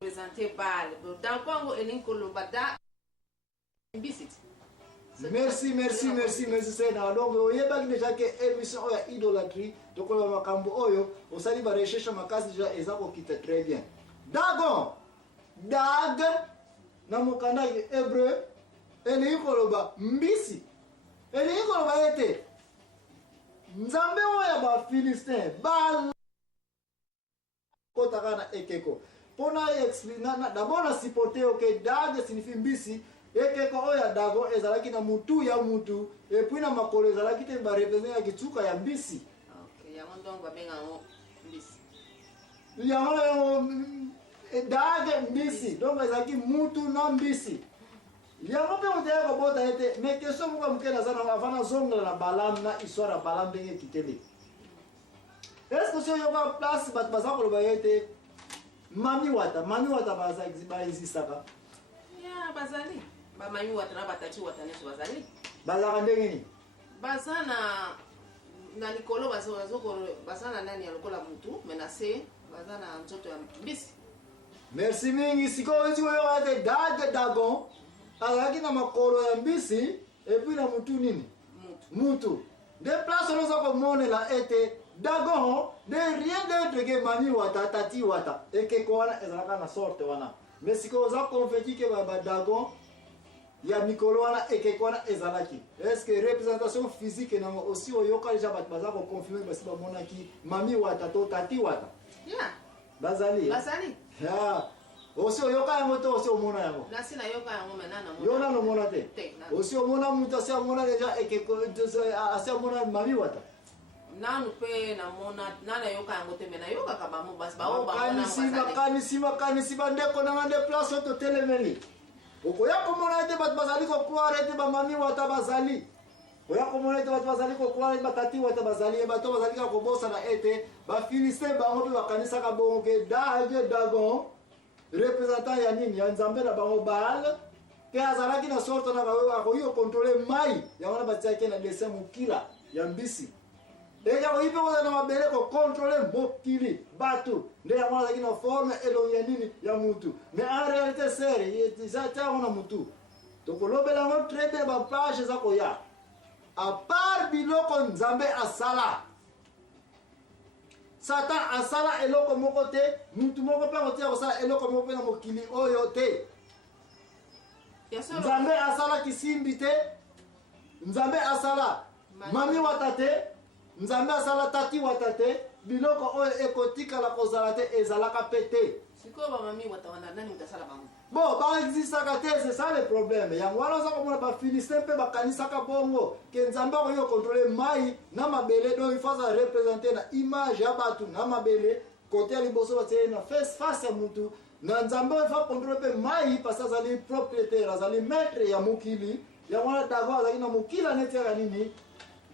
présenter Baal. Dans Congo et Ninkolobada, Bisit. Merci. C'est donc oyeba déjà que émission ya idolâtrie donc on va makambo oyo osali ba recherche makasi déjà ezako kita très bien. Dagon dag na mokanda hébreu eli koloba mbisi eli koloba ete nzambe oya ba philistin bal kotaka na ekeko pona explique d'abord na supporter que dag signifie mbisi ekeko oya dago ezalaki na mutu ya mutu et puis na makolo ezalaki te ba representer ya kitsuka ya mbisi. Okay, yango ndongo babenga ngo mbisi. Yango dag mbisi donc ezalaki mutu na mbisi. Yango pe mutaya ko bota ete mais question moko mukela sana avana zonga na Balaam na histoire ya Balaam ndenge kitele. Est-ce que si yoka place bat bazako lo bayete mami wata baza existaka? Ya bazali. Ba mami wata na batati wata neso bazali. Bazaka ndenge ni? Bazana na likolo bazoko bazana nani ya lokola mutu menase bazana nzoto ya mbisi. Merci mingi siko iti oyo ate dagon azalaki na makolo ya mbisi et puis na mutu nini? Mutu. De place on a komonela ete dagon de rien d'autre que mami wata tati wata et que kwana ezalaka na sorte wana. Mais siko oza confeti ke ba dagon ya mikolo wana ekekwana ezalaki. Est-ce que représentation physique na aussi oyoka déjà baza ko confirmer basi ba monaki mami wata to tati wata? Yeah. Bazali. Ya. Aussi oyoka yango to aussi omona yango. Nasi na yoka yango menana mona. Yona no mona te. Aussi omona mutu asi omona déjà ekeko asi omona mami wata. Nanu pe na mona nana yoka yango te mena yoka kaba mo basi ba o ba mona. Kanisi ndeko na ngande place to telemeli. Okoya komona ete bat bazali ko croire ete ba mami wata bazali. Oya komona ete bat bazali ko croire ete batati wata bazali e bato bazali ko bosa na ete ba Philistin bango pe bakanisa ka bongo ke dagon représentant ya nini ya nzambe na bango Baal ke azalaki na sorte na ko yo contrôler mai ya wana batiaki na dessin mukila ya mbisi. Deja ko ipe ko na mabele ko contrôler mokili batu nde ya mwana lakini forme elonye nini ya mutu mais en réalité sere izata wana mutu to ko lobela ngo traiter ba page za ko ya a part biloko nzambe asala Satan asala eloko moko te mutu moko pe otia ko sala eloko moko pe na mokili oyo te. Nzambe asala kisimbi te nzambe asala mami watate nzambe asala tati watate biloko oyo ekotika kozala te ezalaka pete. Siko ba mami wata wana nani mutasala bango? Bon, ba existaka te, c'est ça le problème. Yango wana za komona ba Philistin pe bakanisaka bongo ke nzambe oyo contrôler mai na mabele do ifaza représenter na image ya batu na mabele côté ya liboso batie na face ya mutu na nzambe ifa contrôler pe mai parce azali propriétaire azali maître ya mukili yango wana dago azali na mukila neti ya nini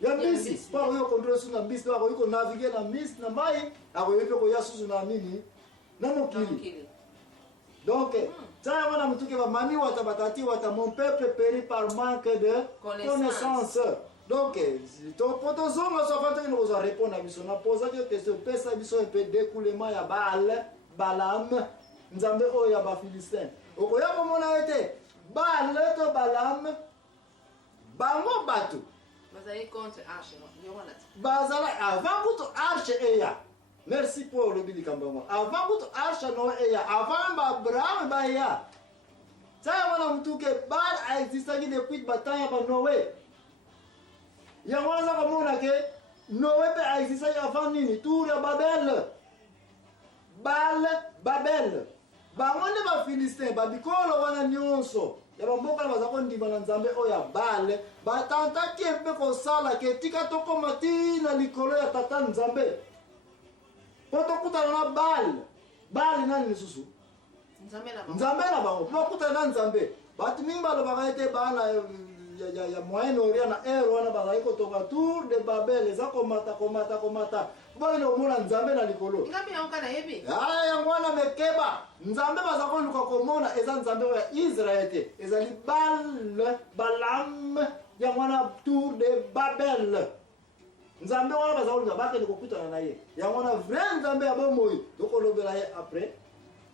ya mbisi pa oyo contrôler su na mbisi ba oyo ko naviguer na mbisi na mai akoyo pe ko ya susu na nini na mukili. Donc, ça on a mutuke ba mami wata batati wata mon peuple périt par manque de connaissance. Donc, ton potozonga so fanta nous a répondre à biso na posa que question pesa biso un peu découlement ya Balaam nzambe o ya ba Philistin. Okoya komona ete to Balaam bango batu bazali contre arche no yona. Bazala avant kuto arche eya. Merci pour le bidi kambama. Avant que arche no eya, avant Abraham ba ya. Ça wana mtuke Baal a existé depuis bataille ba Noé. Ya wana za komona ke Noé pe a existé avant nini? Tour ya Babel. Babel. Ba wonde ba Philistin ba bikolo wana nyonso. Ya ba mboka ba za ko ndima na nzambe oya Baal. Ba tanta kempe ko sala ke tika toko matina likolo ya tata nzambe. Poto kutana na Baal nani lisusu? Nzambe na bango. Poto kutana na nzambe. Batu mingi balo bakaite bana ya Moyen-Orient na wana bakaiko toka Tour de Babel eza komata. Bwana omona nzambe na likolo. Ngapi yango kana yebi? Ya ngwana mekeba. Nzambe bazako luka komona eza nzambe ya Israel te. Ezali Balaam ya ngwana Tour de Babel. Nzambe wana bazako luka bakende kokutana na ye. Ya ngwana vrai nzambe ya bomoi. Doko lobela ye après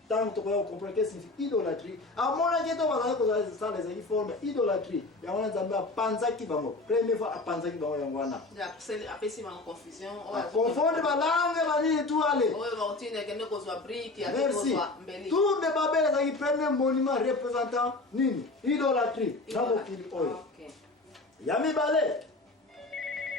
tant to ko comprendre que signifie idolâtrie amona ke to bazali kozala ça les qui forme idolâtrie yango nzambe apanzaki bango première fois apanzaki bango yango wana apesi bango confusion confondre balangue bani tout aller oyo bautine kende kozwa brique ya merci kozwa mbeli tout de Babel ezali premier monument représentant nini idolâtrie na mokili oyo ya mibale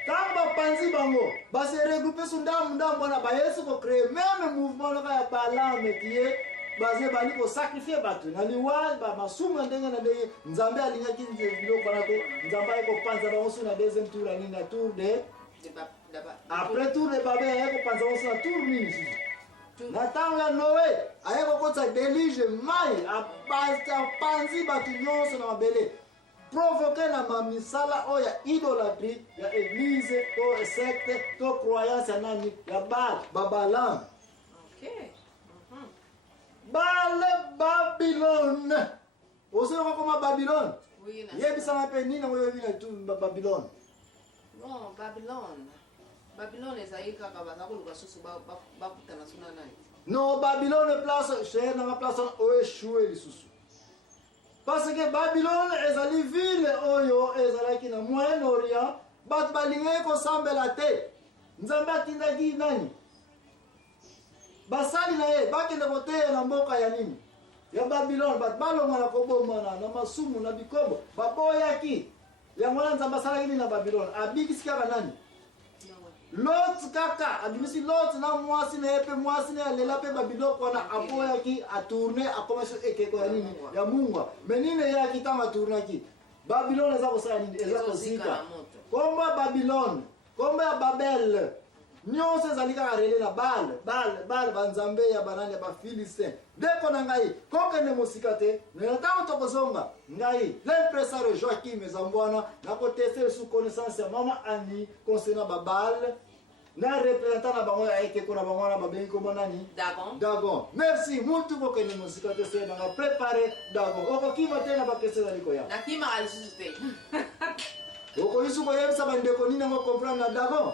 tant bapanzi bango base regrouper sur ndambo wana bayesu ko créer même mouvement loka ya balame qui est basé bali ko sacrifier batu na liwa ba masumu ndenge na ndenge nzambe alingaki biloko bana ko nzambe ko panza bango sur na deuxième tour ani na tour de après tour de Babel ya ko panza bango sur na tour nini sisi na tango ya Noé ayeko kotsa déluge mai apanzi batu nyonso na mabele provoquer na mamisala oyo ya idolâtrie ya église to secte to croyance ya nani ya Babalam. Okay. Babylone. Osema kama Babylone. Oui, yebisanga pe nini oyo bina tu Babylone. Non, Babylone ezali kaka baza koluka susu bakutana suna nani. Non, Babylone place chez na place oyo échoué lisusu. Parce que Babylone ezali ville oyo ezalaki na Moyen-Orient bat balinga ko sambela te. Nzambe atindaki nani? Basali na ye bakende koteya na mboka ya nini? Ya Babylone bat balonga na kobomana na masumu na bikobo baboyaki. Yango na Nzambe asalaki nini na Babylone? Abikisi kaka nani? Lot kaka abimisi Lot na mwasi na epe mwasi na lela pe babiloko wana apoyaki a tourner a commencer ekeko ya nini ya mungwa menine ya kitama tournaki Babylone eza kosala nini eza kozika komba Babylone komba ya Babel nyonso ezali kaka rele na bal banzambe ya banani ya bafilistin deko na ngai kokende mosika te na ntango tokozonga ngai l'impresario Joachim Ezambwana na kotester sous connaissance ya mama Annie concernant babal na représentant na bango ya ekeko na bango na babengi kombo nani Dagon merci muntu kokende mosika te se nanga préparer Dagon okokima te na bakese ezali koya nakima alisusu te okoyisu koyebisa bandeko nini yango comprendre na Dagon.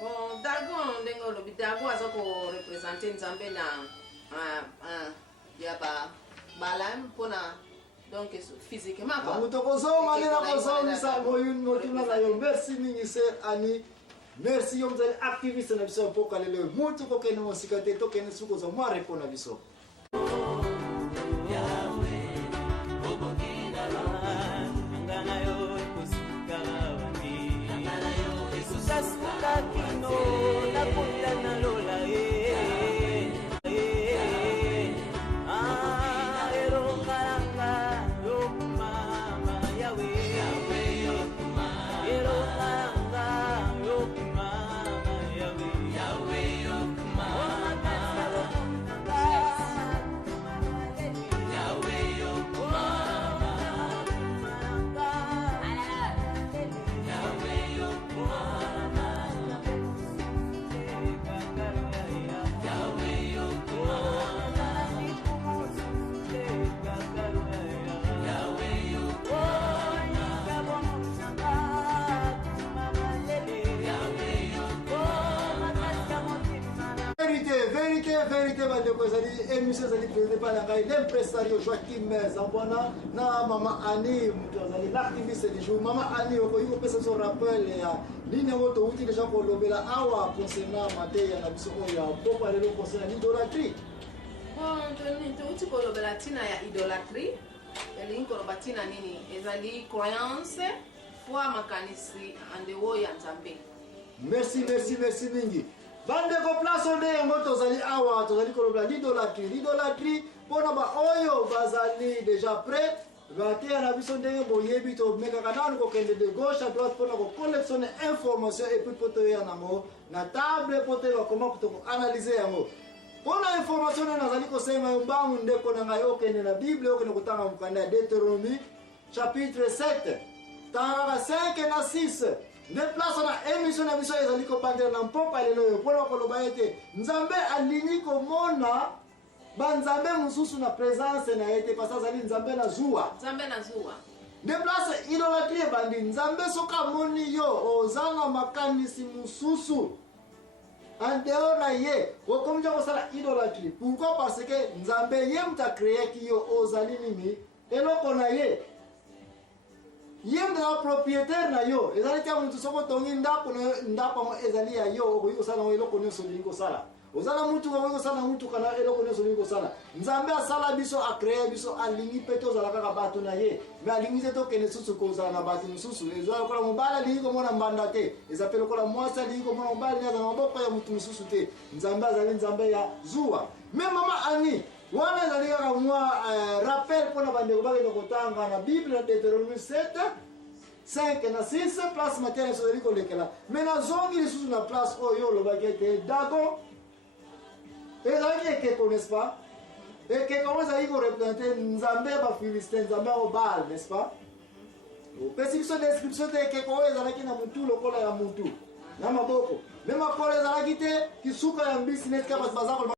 Bon, Dagon ndenge olobi Dagon aza ko représenter Nzambe na ya Balaam mpona donc physiquement quoi. Amuto kozonga le na kozongisa moyun motuna na yo merci mingi sir Ani. Merci yo mzali activiste na biso poka lelo mutu ko kene mosika te to kene suko za mwa repo na biso. Vérité bandeko ezali émission ezali présenté par l'impresario Joachim Ezambwana na mama Annie mutu azali l'activiste du jour. Mama Annie okoki kopesa biso rappel ya nini yango touti déjà kolobela awa concernant mateya na biso oyo ya poko lelo concernant l'idolâtrie. Bon, touti kolobela tina ya idolâtrie elingi koloba tina nini ezali croyance foi makanisi andewo ya Nzambe. Merci mingi. Bande ko place onde yango tozali awa tozali kolobela l'idolâtrie pona ba oyo bazali déjà prêt bateya na biso ndenge boyebi tomekaka nanu kokende de gauche à droite pona ko collectionner information et puis potoya nango na table potoya comment to analyser yango pona information na nazali kosema yo mbangu ndeko na ngai okende na Bible okende kotanga mukanda ya Deutéronome chapitre 7 tanga 5 na 6 ne place na émission na biso ezali ko bandela na mpoka lelo yo pona koloba ete Nzambe alingi komona banzambe mususu na présence na ete parce azali Nzambe na zuwa ne place idolâtrie bandi Nzambe soka moni yo ozanga makanisi mususu en dehors na ye okomja kosala idolâtrie. Pourquoi? Parce que nzambe ye muta créé ki yo ozali nini eloko na ye. Ye muta propriétaire na yo ezali tia mutu soko tongi ndako ezali ya yo okoki kosala eloko nyonso olingi kosala. Ozala mutu okoki kosala mutu kana eloko nyonso olingi kosala. Nzambe asala biso acréé biso alingi mpe tozala kaka bato na ye, mais alingi te tokende susu kozala na bato mosusu. Eza lokola mobali alingi komona mbanda te, eza mpe lokola mwasi alingi komona mobali aza na maboko ya mutu mosusu te. Nzambe azali nzambe ya zuwa. Me mama Ani wana ezali kaka mwa rappel mpona bandeko bakende kotanga na Bible na Deutéronome 7:5 na 6 place matia nyonso ezali kolekela. Me nazongi lisusu na place oyo olobaki ete Dagon ezalaki ekeko, n'est-ce pas? Ekeko ezalaki korepresente nzambe ya bafilistin, nzambe ya Baal, n'est-ce pas? opesi biso description te ekeko oyo ezalaki na mutu lokola ya mutu na maboko. Me makolo ezalaki te kisuka ya mbisi neti kaka bato baza